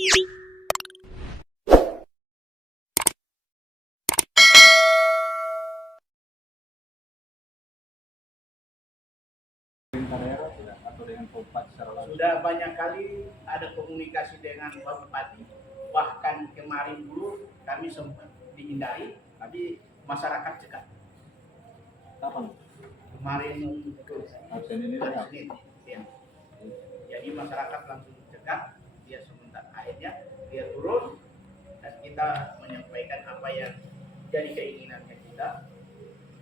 Pemerintah daerah tidak atau dengan Kabupaten secara langsung? Sudah banyak kali ada komunikasi dengan Pak Bupati, bahkan kemarin dulu kami sempat dihindari, tapi masyarakat cekap. Kapan? Kemarin Hari Senin ini ya? Senin, ya. Jadi masyarakat langsung cekap, dia sementara akhirnya dia turun dan kita menyampaikan apa yang jadi keinginannya kita,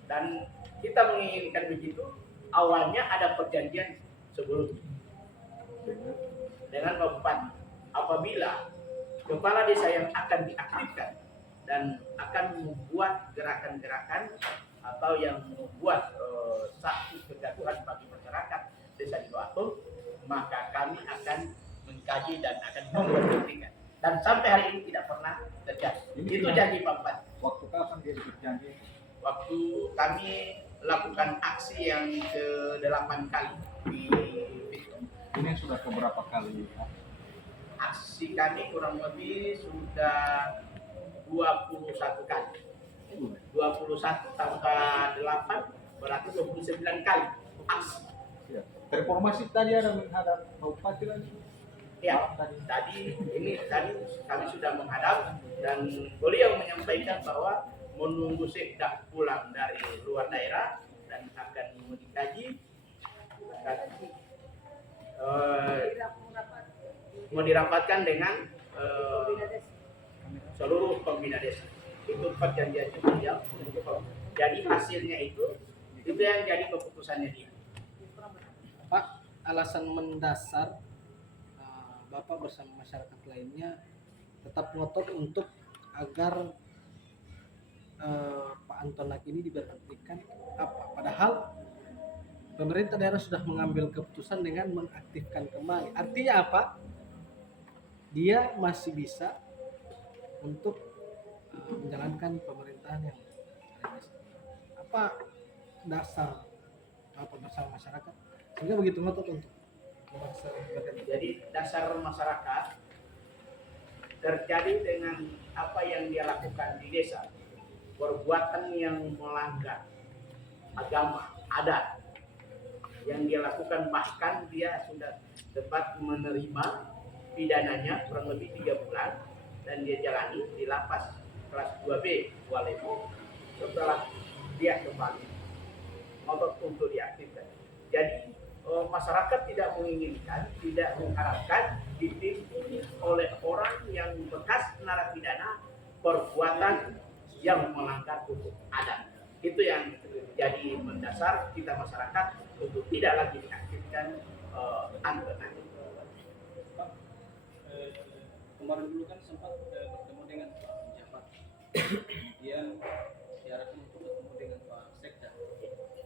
dan kita menginginkan begitu. Awalnya ada perjanjian sebelumnya dengan Pak Bupati, apabila kepala desa yang akan diaktifkan dan akan membuat gerakan-gerakan atau yang membuat satu kegaduhan bagi masyarakat desa di Loato, maka kami akan mengkaji dan akan membuktikan. Dan sampai hari ini tidak pernah terjadi. Itu janji Pak Bupati. Waktu kapan dia berjanji? Waktu kami lakukan aksi yang ke-8 kali di Bitung. Ini sudah keberapa kali? Aksi kami kurang lebih sudah 21 kali. 21 tambah 8 berarti 29 kali aksi. Ya. Reformasi tadi ada menghadap Bupati lagi? Ya, tadi kami sudah menghadap dan beliau menyampaikan bahwa menunggu Sekda pulang dari luar daerah dan akan dikaji, mau dirapatkan dengan seluruh pembina desa. Itu perjanjian beliau. Jadi hasilnya itu yang jadi keputusannya dia. Pak, alasan mendasar Bapak bersama masyarakat lainnya tetap ngotot untuk agar Pak Antonak ini diberhentikan apa? Padahal pemerintah daerah sudah mengambil keputusan dengan mengaktifkan kembali. Artinya apa? Dia masih bisa untuk menjalankan pemerintahan yang ada. Apa dasar Bapak bersama masyarakat sehingga begitu ngotot untuk memaksa berganti? Jadi dasar masyarakat terjadi dengan apa yang dia lakukan di desa, perbuatan yang melanggar agama, adat yang dia lakukan, bahkan dia sudah dapat menerima pidananya kurang lebih 3 bulan dan dia jalani di lapas kelas 2B Kuala. Setelah dia kembali ngotot untuk diaktifkan. Jadi masyarakat tidak menginginkan, tidak mengharapkan dipimpin oleh orang yang bekas narapidana perbuatan yang melanggar hukum adat. Itu yang jadi mendasar kita masyarakat untuk tidak lagi diaktifkan Antonak. Kemarin dulu kan sempat bertemu dengan Pak Jabat yang diharapkan untuk bertemu dengan Pak Sekda,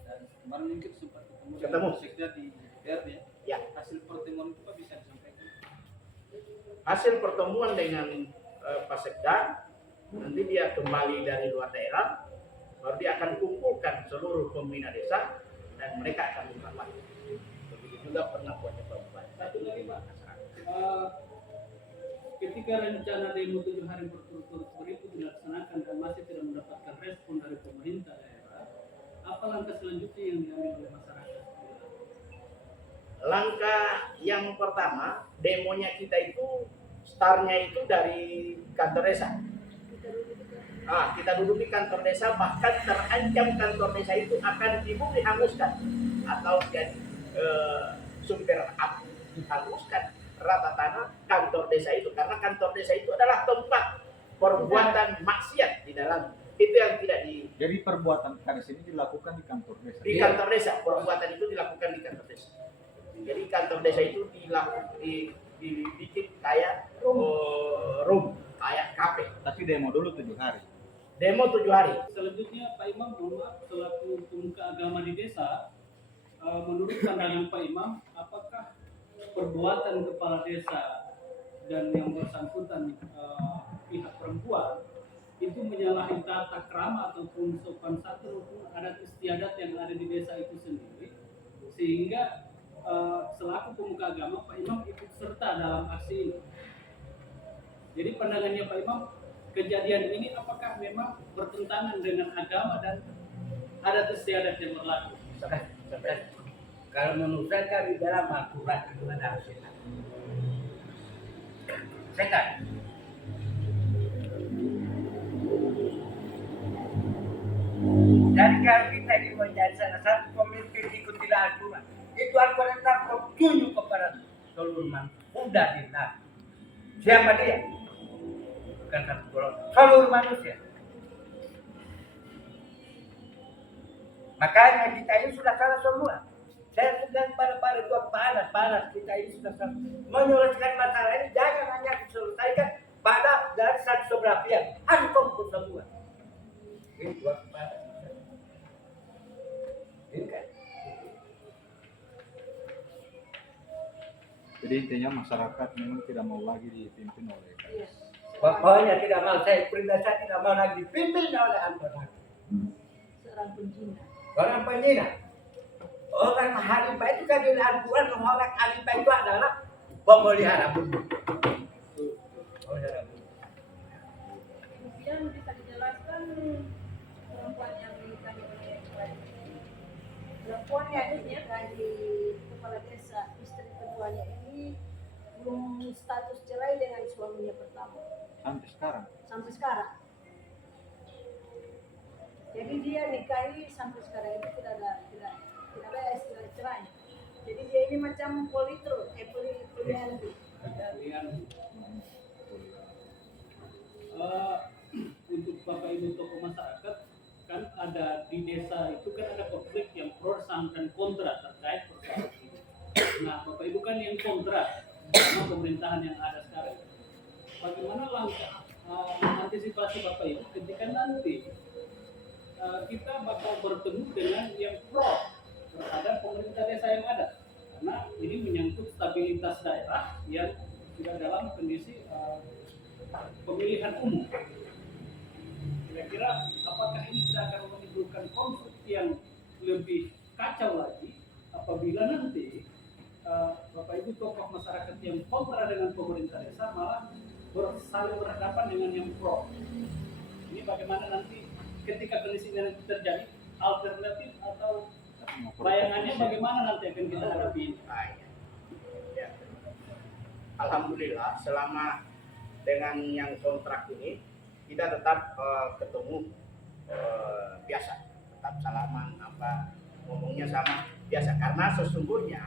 dan kemarin mungkin sempat ketemu dengan Pak Sekda di DPR ya. Hasil pertemuan itu Pak bisa disampaikan? Hasil pertemuan dengan Pak Sekda, nanti dia kembali dari luar daerah, baru dia akan kumpulkan seluruh pembina desa dan mereka akan merapat. Begitu juga pernah buatnya Pak Bupati. Satu lagi Pak, ketika rencana demo 7 hari berturut-turut itu dilaksanakan dan masih tidak mendapatkan respon dari pemerintah daerah, apa langkah selanjutnya yang diambil oleh masyarakat? Langkah yang pertama, demonya kita itu startnya itu dari kantor desa. Kita duduk di kantor desa, bahkan terancam kantor desa itu akan dihanguskan atau jadi sumber api, dihanguskan rata tanah kantor desa itu, karena kantor desa itu adalah tempat perbuatan maksiat di dalam. Itu yang tidak di. Jadi perbuatan kades ini dilakukan di kantor desa. Di kantor desa, perbuatan itu dilakukan di kantor desa. Jadi kantor desa itu dibikin kayak room, kayak kafe. Tapi demo dulu 7 hari. Demo 7 hari. Selanjutnya Pak Imam, mohon maaf, selaku pemuka agama di desa, menurut pandangan Pak Imam, apakah perbuatan kepala desa dan yang bersangkutan pihak perempuan itu menyalahi tata krama ataupun sopan santun ataupun adat istiadat yang ada di desa itu sendiri, sehingga selaku pemuka agama Pak Imam ikut serta dalam aksi ini? Jadi pandangannya Pak Imam, kejadian ini apakah memang bertentangan dengan agama dan adat istiadat yang berlaku? Kalau menurut saya kan di dalam Al-Quran itu ada setan. Setan. Dan kalau kita ini menjadi salah satu pemimpin ikutilah Al-Quran. Itu Al-Quran tak tunjuk kepada seluruh manusia. Udah dillah. Siapa dia? Bukan satu golongan. Seluruh manusia. Makanya kita ini sudah salah semua. Saya sudah pada itu panas kita ini sudah salah. Menyelesaikan masalah ini jangan hanya diselesaikan pada dari satu sebelah pihak. Harus kumpul semua. Ini dua kepala. Ini kan. Jadi intinya masyarakat memang tidak mau lagi dipimpin oleh KS. Pokoknya tidak mau, saya pribadi saya tidak mau lagi dipimpin oleh Al-Quran. Seorang penjina. Orang penjina. Orang Halifah itu kan di Al-Quran, orang Halifah itu adalah pemelihara bumi. Kemudian bisa dijelaskan perempuan yang dinikahi oleh perempuan yang ini dari kepala desa, istri keduanya ini belum status cerai dengan suaminya pertama Sampai sekarang. sampai sekarang. Jadi dia nikahi sampai sekarang itu tidak ada istilah cerai. Jadi dia ini macam polyandry. Untuk Bapak Ibu tokoh masyarakat, kan ada di desa itu kan ada konflik yang pro dan kontra terkait persoalan ini. Nah, Bapak Ibu kan yang kontra sama pemerintahan yang ada sekarang. Bagaimana langkah mengantisipasi Bapak Ibu ketika nanti kita bakal bertemu dengan yang pro terhadap pemerintah desa yang ada, karena ini menyangkut stabilitas daerah yang sudah dalam kondisi pemilihan umum. Kira-kira apakah ini tidak akan menimbulkan konflik yang lebih kacau lagi apabila nanti Bapak Ibu tokoh masyarakat yang kontra dengan pemerintah desa malah saling berhadapan dengan yang pro. Ini bagaimana nanti ketika kondisi ini terjadi, alternatif atau bayangannya bagaimana nanti akan kita hadapi ini? Ya. Alhamdulillah selama dengan yang kontrak ini kita tetap ketemu biasa, tetap salaman ngomongnya sama biasa, karena sesungguhnya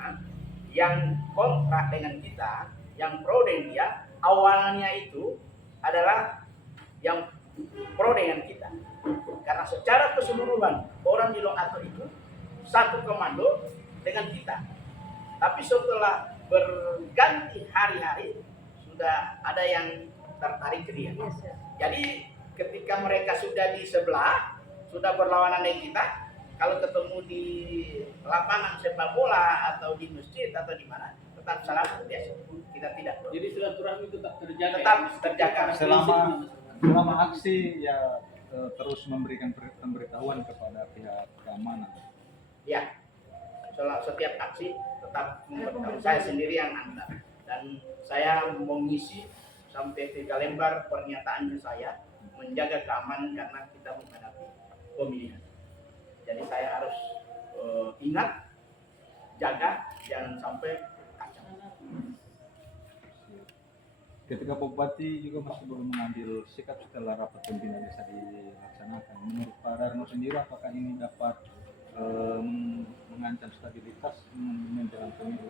yang kontrak dengan kita, yang pro dengan dia awalnya itu adalah yang pro dengan kita, karena secara keseluruhan orang di Loato itu satu komando dengan kita. Tapi setelah berganti hari-hari sudah ada yang tertarik ke dia. Jadi ketika mereka sudah di sebelah, sudah berlawanan dengan kita, kalau ketemu di lapangan sepak bola atau di masjid atau di mana, tetap salam biasa. Kita tidak. Jadi silaturahmi tetap terjaga. Tetap terjaga. Selama aksi ya terus memberikan pemberitahuan kepada pihak keamanan. Ya, setiap aksi tetap memberitahu. Saya sendiri yang antar, dan saya mengisi sampai 3 lembar pernyataannya saya menjaga keamanan karena kita menghadapi pemilihan. Jadi saya harus ingat, jaga, jangan sampai kacau. Ketika Bupati juga masih belum mengambil sikap setelah rapat pimpinan desa dilaksanakan. Menurut Pak Darno sendiri, apakah ini dapat mengancam stabilitas menjelang pemilu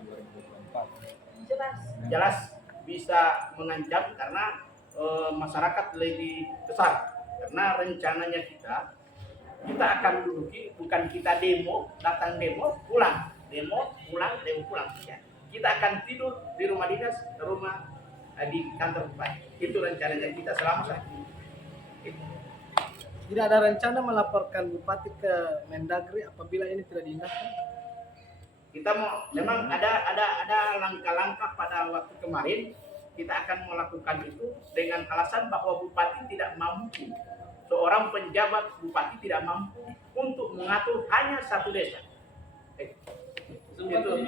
2024? Jelas bisa mengancam karena masyarakat lebih besar, karena rencananya kita akan duduki, bukan kita demo, datang demo, pulang, demo, pulang. Ya. Kita akan tidur di rumah dinas, di kantor bupati. Itu rencananya kita selama saat ini. Tidak ada rencana melaporkan bupati ke Mendagri apabila ini tidak diindahkan? Kita memang ada langkah-langkah pada waktu kemarin, kita akan melakukan itu dengan alasan bahwa bupati tidak mampu, seorang penjabat bupati tidak mampu untuk mengatur hanya satu desa. Itu